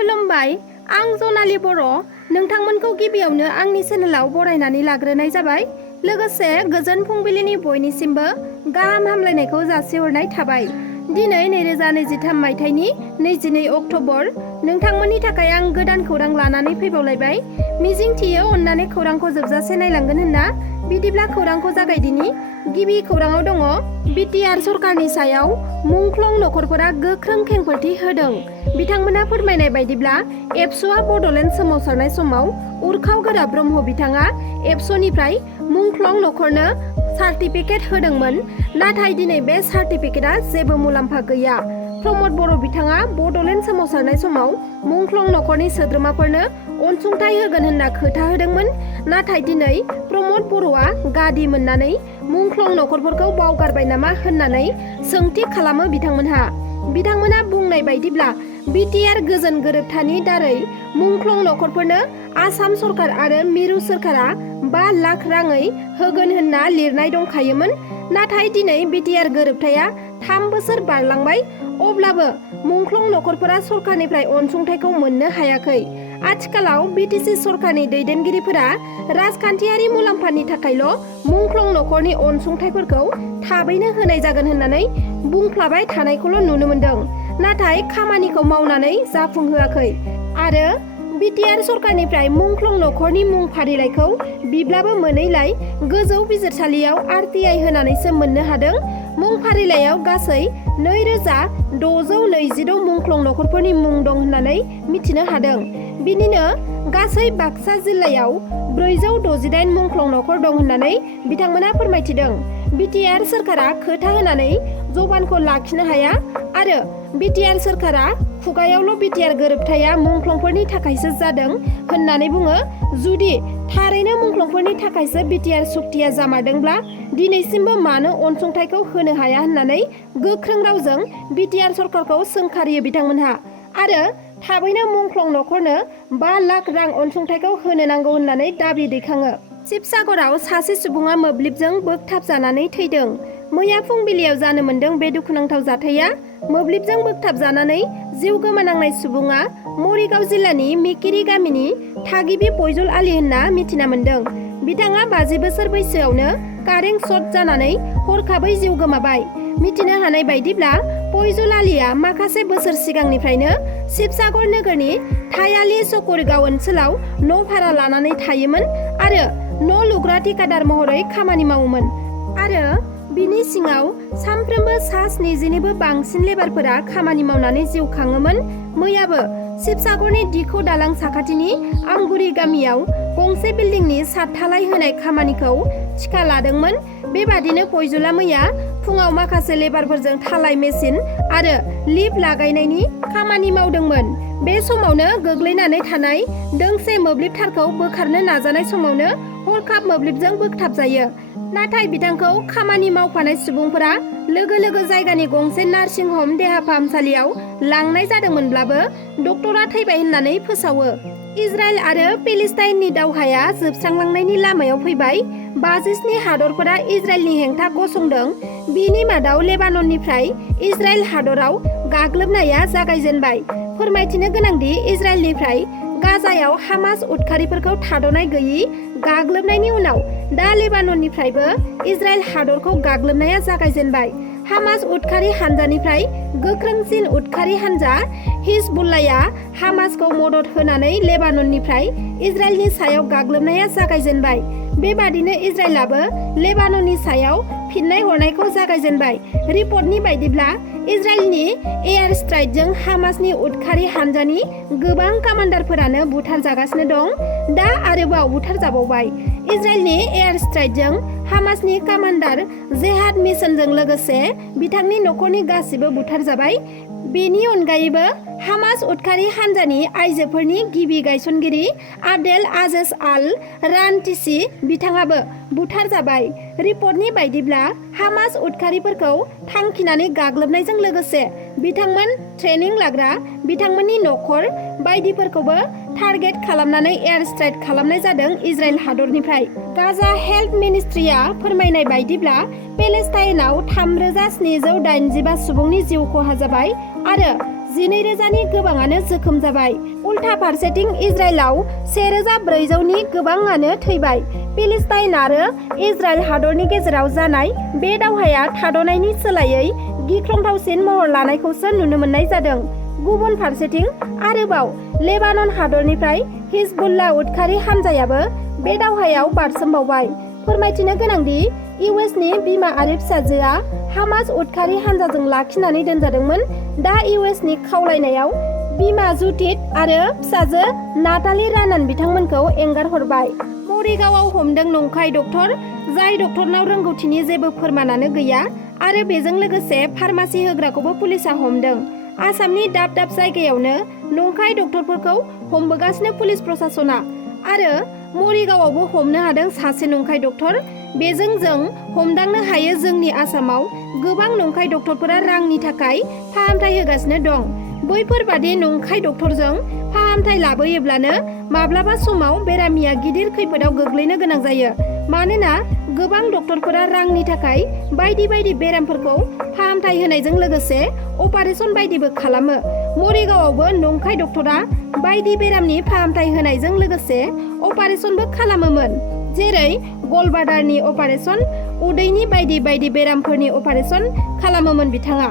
खुलुमबाय, आं जनालि बर'। नोंथांमोनखौ गिबियावनो आंनि चेनेलाव बरायनानै लाग्रोनाय जाबाय। लोगोसे गोजोन फुंबिलिनि बयनिसिमबो गाहाम हामलायनायखौ जासिहरनाय थाबाय। दिनै 2023 मायथाइनि 22 अक्ट'बर। नोंथांमोननि थाखाय आं गोदान खौरां लानानै फैबावलायबाय। मिजिंथियो अननानै खौरांखौ जोबजासे नायलांगोन होनना। बिदिब्ला खौरांखौ जागायदिनि। गिबि खौराङाव दङ बिटिआर सरकारनि सायाव मुंख्लं नखरफोरा गोख्रों खेंफोरथि होदों। बिथांमोना फोरमायनाय बायदिब्ला एबसुआ बड'लेण्ड सोमावसारनाय समाव उर्खाव गोरा ब्रह्म बिथाङा एबसुनिफ्राय मुंख्लं नखरनो सार्टिफिकेट होदोंमोन। नाथाय दिनै बे सार्टिफिकेटआ जेबो मुलाम्फा गैया। प्रमद बर' बिथाङा बड'लेण्ड सोमावसारनाय समाव मुंख्लं नखरनि सोद्रोमाफोरनो अनसुंथाइ होगोन होनना खोथा होदोंमोन। नाथाय दिनै प्रमद बर'आ गादि मोननानै मुंख्लं नखरफोरखौ बावगारबाय नामा होननानै सोंथि खालामो बिथांमोनहा। बिथांमोना बुंनाय बायदिब्ला बिटिआर गोजोन गोरोबथानि दारै मुंख्लं नखरफोरनो आसाम सरकार आरो मिरु सोरखारा 5 लाख राङै होगोन होनना लिरनाय दंखायोमोन। नाथाय दिनै बिटिआर गोरोबथाया 3 बोसोर बारलांबाय, अब्लाबो मुंख्लं नखरफोरा सरकारनिफ्राय अनसुंथाइखौ मोननो हायाखै। आथिखालाव बिटिसि सरकारनि दैदेनगिरिफोरा राजखान्थियारि मुलाम्फानि थाखायल' मुंख्लं नखरनि अनसुंथाइफोरखौ थाबैनो होनाय जागोन होननानै बुंफ्लाबाय थानायखौल' नुनो मोनदों। नाथाय खामानिखौ मावनानै जाफुंहोआखै। आरो बिटिआर सरकारनिफ्राय मुंख्लं नखरनि मुं फारिलाइखौ बिब्लाबो मोनैलाय गोजौ बिजिरसालियाव आरटिआइ होनानैसो मोननो हादों। मुं फारिलाइयाव गासै 2626 मुंख्लं नखरफोरनि मुं दं होननानै मिथिनो हादों। बिनिनो गासै बाक्सा जिल्लायाव 468 मुंख्लं नखर दं होननानै बिथांमोना फोरमायथिदों। बिटिआर सोरखारा खोथा होनानै जबानखौ लाखिनो हाया आरो बिटिआर सोरखारा खुगायावल' बिटिआर गोरोबथाया मुंख्लंफोरनि थाखायसो जादों होननानै बुङो। जुदि थारैनो मुंख्लंफोरनि थाखायसो बिटिआर सुक्तिया जामारदोंब्ला दिनैसिमबो मानो अनसुंथाइखौ होनो हाया होननानै गोख्रों रावजों बिटिआर सरकारखौ सोंखारियो बिथांमोनहा। आरो थाबैनो मुंख्लं नखरनो 5 लाख रां अनसुंथाइखौ होनो नांगौ होननानै दाबि दैखाङो। शिबसागराव सासे सुबुङा मोब्लिबजों बोगथाबजानानै थैदों। मैया फुंबिलियाव जानो मोनदों बे दुखुनांथाव जाथाया। मोब्लिबजों बोगथाबजानानै जिउ गोमानांनाय सुबुङा मरिगाव जिल्लानि मिकिरि गामिनि थागिबि फयजुल आली होनना मिथिना मोनदों। बिथाङा 50 बोसोर बैसोआवनो कारेन्ट शर्ट जानानै हरखाबै जिउ गोमाबाय। मिथिनो हानाय बायदिब्ला फयजुल आलीया माखासे बोसोर सिगांनिफ्रायनो शिबसागर नोगोरनि थायाली चकरगाव ओनसोलाव न' भारा लानानै थायोमोन आरो न' लुग्रा थिकादार महरै खामानि मावोमोन। आरो बिनि सिङाव सानफ्रोमबो सा 70निबो बांसिन लेबारफोरा खामानि मावनानै जिउ खाङोमोन। मैयाबो शिबसागरनि दिखौ दालां साखाथिनि आमगुरि गामियाव गंसे बिल्डिंनि सात धालाय होनाय खामानिखौ थिखा लादोंमोन। बेबादिनो फयजुला मैया फुङाव माखासे लेबारफोरजों धालाय मेसिन आरो लिफ्ट लागायनायनि खामानि मावदोंमोन। बे समावनो गोग्लैनानै थानाय दोंसे मोब्लिब थारखौ बोखारनो नाजानाय समावनो हरखाब मोब्लिबजों बोगथाबजायो। नाथाय बिथांखौ खामानि मावफानाय सुबुंफोरा लोगो लोगो जायगानि गंसे नार्सिं हम देहा फाहामसालियाव लांनाय जादोंमोनब्लाबो डक्टरा थैबाय होननानै फोसावो। इजराइल आरो पेलेस्टाइननि दावहाया जोबस्रांलांनायनि लामायाव फैबाय। 57 हादरफोरा इजराइलनि हेंथा गसंदों। बिनि मादाव लेबानननिफ्राय इजराइल हादराव गाग्लोबनाया जागायजेनबाय। फोरमायथिनो गोनांदि इजराइलनिफ्राय गाजायाव हामास उदखारिफोरखौ थाद'नाय गैयि गाग्लोबनायनि उनाव दा लेबानननिफ्रायबो इजराइल हादरखौ गाग्लोबनाया जागायजेनबाय। हामास उदखारि हानजानिफ्राय गोख्रोंसिन उदखारि हानजा हिजबुल्लाहया हामासखौ मदद होनानै लेबानननिफ्राय इजराइलनि सायाव गाग्लोबनाया जागायजेनबाय। बेबादिनो इजराइलाबो लेबानननि सायाव फिननाय हरनायखौ जागायजेनबाय। रिपर्टनि बायदिब्ला इजराइलनि एयार स्ट्राइकजों हामासनि उदखारि हानजानि गोबां कामान्डारफोरानो बुथारजागासिनो दं। दा आरोबाव बुथारजाबावबाय। इजराइलनि एयार स्ट्राइकजों हामासनि कामान्डार जेहाद मिशनजों लोगोसे बिथांनि नखरनि गासिबो बुथारजाबाय। बेनि अनगायैबो हामास उदखारि हानजानि आइजोफोरनि गिबि गायसनगिरि आदेल आजेज आल रानटिसी बिथाङाबो बुथारजाबाय। रिपर्टनि बायदिब्ला हामास उदखारिफोरखौ थांखिनानै गाग्लोबनायजों लोगोसे बिथांमोन ट्रेनिं लाग्रा बिथांमोननि नखर बायदिफोरखौबो टारगेट खालामनानै एयार स्ट्राइक खालामनाय जादों इजराइल हादरनिफ्राय। गाजा हेल्थ मिनिस्ट्रिया फोरमायनाय बायदिब्ला पेलेस्टाइनाव 3785 सुबुंनि जिउ खहा जाबाय आरो 12,000नि गोबाङानो जोखोम जाबाय। उल्था फारसेथिं इजराइलाव 1,400नि गोबाङानो थैबाय। फिलिस्ताइन आरो इजराइल हादरनि गेजेराव जानाय बे दावहाया थाद'नायनि सोलायै गिख्रंथावसिन महर लानायखौसो नुनो मोननाय जादों। गुबुन फारसेथिं आरोबाव लेबानन हादरनिफ्राय हिजबुल्लाह उदखारि हानजायाबो बे दावहायाव बारसोमबावबाय। फोरमायथिनो गोनांदि इउएसनि बिमा आरो फिसाजोआ हामास उदखारि हानजाजों लाखिनानै दोनजादोंमोन। दा इउएसनि खावलायनायाव बिमा जुडिथ आरो फिसाजो नाताली रानान बिथांमोनखौ एंगारहरबाय। मरिगावआव हमदों नंखाय डक्टर, जाय डक्टरनाव रोंगौथिनि जेबो फोरमानानो गैया आरो बेजों लोगोसे फार्मासि होग्राखौबो पुलिसआ हमदों। आसामनि दाब दाब जायगायावनो नंखाय डक्टरफोरखौ हमबोगासिनो पुलिस प्रशासना आरो मरिगावआवबो हमनो हादों सासे नंखाय डक्टर। बेजों जों हमदांनो हायो जोंनि आसामाव गोबां नंखाय डक्टरफोरा रांनि थाखाय फाहामथाय होगासिनो दं। बैफोरबादि नंखाय डक्टरजों फाहामथाय लाबोयोब्लानो माब्लाबा समाव बेरामिया गिदिर खैफोदाव गोग्लैनो गोनां जायो। मानोना गोबां डक्टरफोरा रांनि थाखाय बायदि बायदि बेरामफोरखौ फाहामथाय होनायजों लोगोसे अपारेशन बायदिबो खालामो। मरिगावआवबो नंखाय डक्टरा बायदि बेरामनि फाहामथाय होनायजों लोगोसे अपारेशनबो खालामोमोन। जेरै गलब्लाडारनि अपारेशन, उदैनि बायदि बायदि बेरामफोरनि अपारेशन खालामोमोन बिथाङा।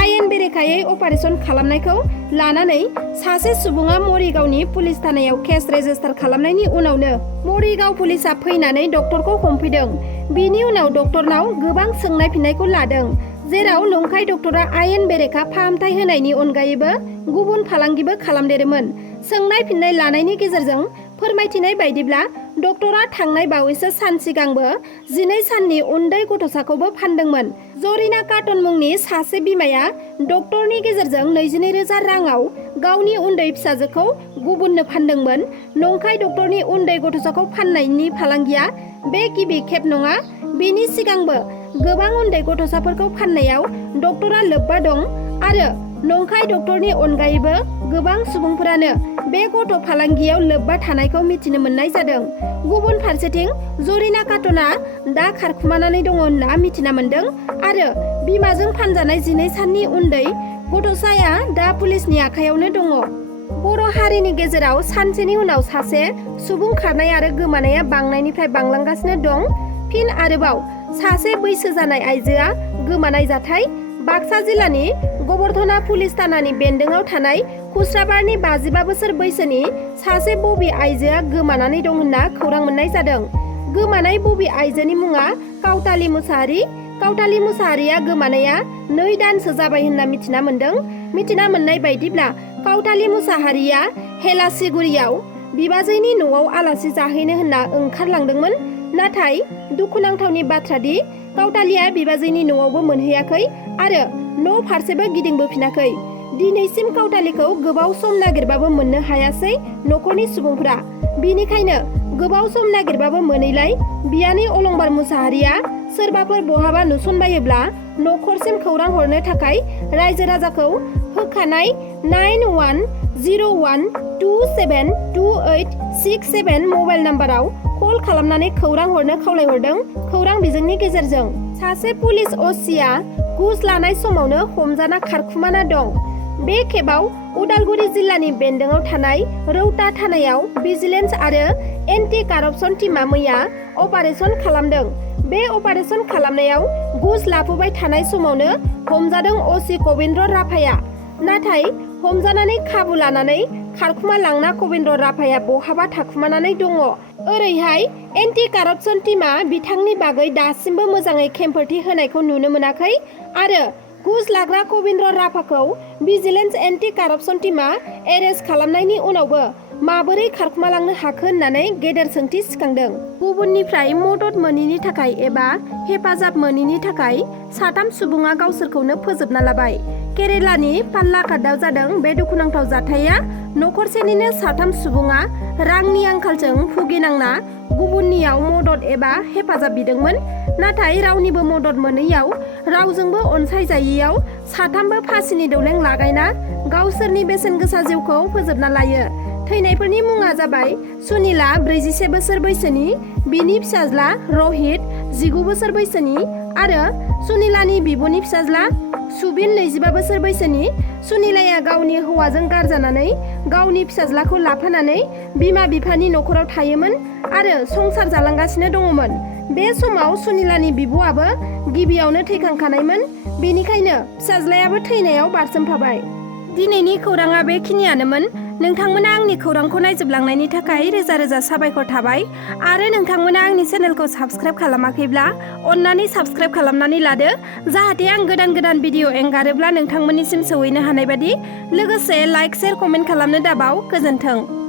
आयेन बेरेखायै अपारेशन खालामनायखौ लानानै सासे सुबुङा मरिगावनि पुलिस थानायाव केस रेजिस्टार खालामनायनि उनावनो मरिगाव पुलिसआ फैनानै डक्टरखौ हमफैदों। बिनि उनाव डक्टरनाव गोबां सोंनाय फिन्नायखौ लादों, जेराव नंखाय डक्टरा आयेन बेरेखा फाहामथाय होनायनि अनगायैबो गुबुन फालांगिबो खालामदेरोमोन। सोंनाय फिन्नाय लानायनि गेजेरजों फोरमायथिनाय बायदिब्ला डक्टरा थांनाय बावैसो सान सिगांबो 12 साननि उन्दै गथ'साखौबो फानदोंमोन। जरिना काटन मुंनि सासे बिमाया डक्टरनि गेजेरजों 22,000 राङाव गावनि उन्दै फिसाजोखौ गुबुननो फानदोंमोन। नंखाय डक्टरनि उन्दै गथ'साखौ फाननायनि फालांगिया बे गिबि खेब नङा। बेनि सिगांबो गोबां उन्दै गथ'साफोरखौ फाननायाव डक्टरा लोब्बा दं आरो नंखाय डक्टरनि अनगायैबो गोबां सुबुंफोरानो बे गथ' फालांगियाव लोब्बा थानायखौ मिथिनो मोननाय जादों। गुबुन फारसेथिं जरिना काटना दा खारखुमानानै दङ होनना मिथिना मोन्दों आरो बिमाजों फानजानाय 12 साननि उन्दै गथ'साया दा पुलिसनि आखायावनो दङ। बर' हारिनि गेजेराव सानसेनि उनाव सासे सुबुं खारनाय आरो गोमानाया बांनायनिफ्राय बांलांगासिनो दं। फिन आरोबाव सासे बैसो जानाय आइजोआ गोमानाय जाथाय। बाक्सा जिल्लानि गबरधना पुलिस थानानि बेन्दोंआव थानाय खुस्राबारनि 55 बोसोर बैसोनि सासे बबि आइजोआ गोमानानै दं होनना खौरां मोननाय जादों। गोमानाय बबि आइजोनि मुङा काउताली मुसाहारि। काउताली मुसाहारिया गोमानाया 2 दानसो जाबाय होनना मिथिना मोन्दों। मिथिना मोननाय बायदिब्ला काउताली मुसाहारिया हेलासिगुरियाव बिबाजैनि न'आव आलासि जाहैनो होनना ओंखारलांदोंमोन। नाथाय दुखुनांथावनि बाथ्रादि काउतालीया बिबाजैनि न'आवबो मोनहैयाखै आरो न' फारसेबो गिदिंबोफिनाखै। दिनैसिम काउतालीखौ गोबाव सम नागिरबाबो मोननो हायासै न'खरनि सुबुंफोरा। बिनिखायनो गोबाव सम नागिरबाबो मोनैलाय बियानै अलंबार मुसाहारिया सोरबाफोर बहाबा नुसनबायोब्ला न'खरसिम खौरां हरनो थाखाय रायजो राजाखौ होखानाय 9127276867 मबाइल नाम्बाराव कल खालामनानै खौरां हरनो खावलायहरदों। खौरां बिजोंनि गेजेरजों सासे पुलिस असिया घुस लानाय समावनो हमजाना खारखुमाना दं। बे खेबाव उदालगुरि जिल्लानि बेन्दोंआव थानाय रौता थानायाव भिजिलेन्स आरो एन्टि कारापसन टीमा मैया अपारेशन खालामदों। बे अपारेशन खालामनायाव घुस लाफुबाय थानाय समावनो हमजादों असि कबिन्द्र राभाया। नाथाय हमजानानै खाबु लानानै खारखुमा लांना कबिन्द्र राभाया बहाबा थाखुमानानै दङ। ओरैहाय एन्टि कारापसन टीमा बिथांनि बागै दासिमबो मोजाङै खेंफोरथि होनायखौ नुनो मोनाखै आरो घुस लाग्रा कबिन्द्र राभाखौ भिजिलेन्स एन्टि कारापसन टीमा एरेस्ट खालामनायनि उनावबो माबोरै खारखुमालांनो हाखो होननानै गेदेर सोंथि सिखांदों। गुबुननिफ्राय मदद मोनैनि थाखाय एबा हेफाजाब मोनैनि थाखाय 3 सुबुङा गावसोरखौनो फोजोबना लाबाय। केरेलानि पालाक्काडआव जादों बे दुखुनांथाव जाथाया। न'खरसेनिनो 3 सुबुङा रांनि आंखालजों भुगिनांना गुबुननियाव मदद एबा हेफाजाब बिदोंमोन। नाथाय रावनिबो मदद मोनैयाव, रावजोंबो अनसायजायैयाव 3बो फासिनि दौलें लागायना गावसोरनि बेसेन गोसा जिउखौ फोजोबना लायो। थैनायफोरनि मुङा जाबाय सुनिला 41 बोसोर बैसोनि, बिनि फिसाज्ला रहित 19 बोसोर बैसोनि आरो सुनिलानि बिब'नि फिसाज्ला सुबिन 25 बोसोर बैसोनि सुनिलाया गावनि हौवाजों गारजानानै गावनि फिसाज्लाखौ लाफानानै बिमा बिफानि न'खराव थायोमोन आरो संसार जालांगासिनो दङमोन। बे समाव सुनिलानि बिब'आबो गिबियावनो थैखांखानायमोन, बेनिखायनो फिसाज्लायाबो थैनायाव बारसोमफाबाय। दिनैनि खौराङा बेखिनियानोमोन। नोंथांमोना आंनि खौरांखौ नायजोबलांनायनि थाखाय रोजा रोजा साबायखर थाबाय आरो नोंथांमोना आंनि चेनेलखौ साबस्क्राइब खालामाखैब्ला अन्नानै साबस्क्राइब खालामनानै लादो, जाहाथे आं गोदान गोदान भिडिअ एंगारोब्ला नोंथांमोननिसिम सौहैनो हानाय बादि। लोगोसे लाइक, शेयार, कमेन्ट खालामनो दाबाव। गोजोन्थों।